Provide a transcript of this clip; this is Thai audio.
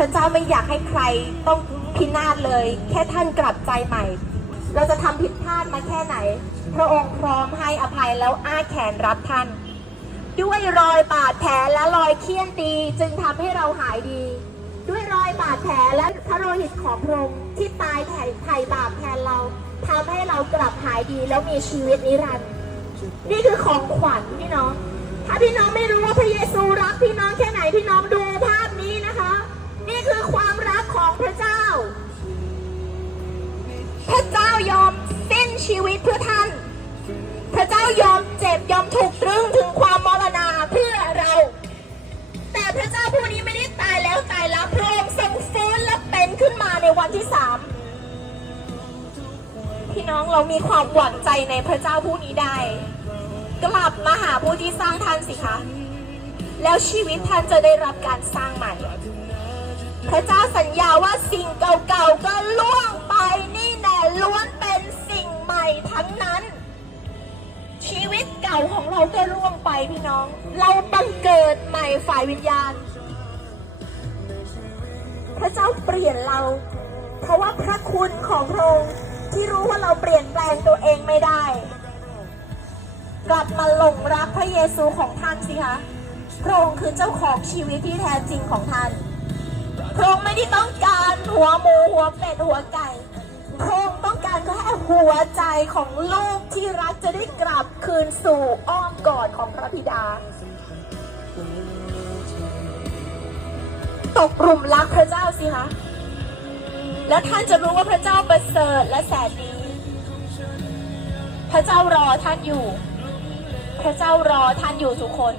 ระเจ้าไม่อยากให้ใครต้องพินาศเลย แค่ท่านกลับใจใหม่ เราจะทำผิดพลาดมาแค่ไหน พระองค์พร้อมให้อภัยแล้วอ้าแขนรับท่าน ด้วยรอยบาดแผลและรอยเคี่ยนตีจึงทำให้เราหายดี ด้วยรอยบาดแผลและพระโลหิตของพระองค์ที่ตายไถ่ไถ่บาปแทนเราทำให้เรากลับหายดีแล้วมีชีวิตนิรันดร์นี่คือของขวัญพี่น้อง ถ้าพี่น้องไม่ พระเจ้ายอมสิ้นชีวิตเพื่อท่าน พระเจ้ายอมเจ็บยอมถูกตรึงถึงความมรณาเพื่อเรา แต่พระเจ้าผู้นี้ไม่ได้ตายแล้วตายแล้วพระองค์ทรงฟื้นและเป็นขึ้นมาในวันที่สามพี่น้องเรามีความหวังใจในพระเจ้าผู้นี้ได้ กลับมาหาผู้ที่สร้างท่านสิคะแล้วชีวิตท่านจะได้รับการสร้างใหม่ พระเจ้าสัญญาว่าสิ่งเก่าๆก็ ทั้งนั้น ชีวิตเก่าของเราก็ล่วงไปพี่น้อง เราบังเกิดใหม่ฝ่ายวิญญาณ พระเจ้าเปลี่ยนเรา เพราะว่าพระคุณของพระองค์ที่รู้ว่าเราเปลี่ยนแปลงตัวเองไม่ได้ กลับมาหลงรักพระเยซูของท่านสิคะพระองค์คือเจ้าของชีวิตที่แท้จริงของท่าน พระองค์ไม่ได้ต้องการหัวหมูหัวเป็ดหัวไก่ หัวใจของลูกที่รักจะได้กลับคืนสู่อ้อมกอดของพระบิดา ตกหลุมรักพระเจ้าสิคะแล้วท่านจะรู้ว่าพระเจ้าประเสริฐและแสนดีพระเจ้ารอท่านอยู่ พระเจ้ารอท่านอยู่ทุกคน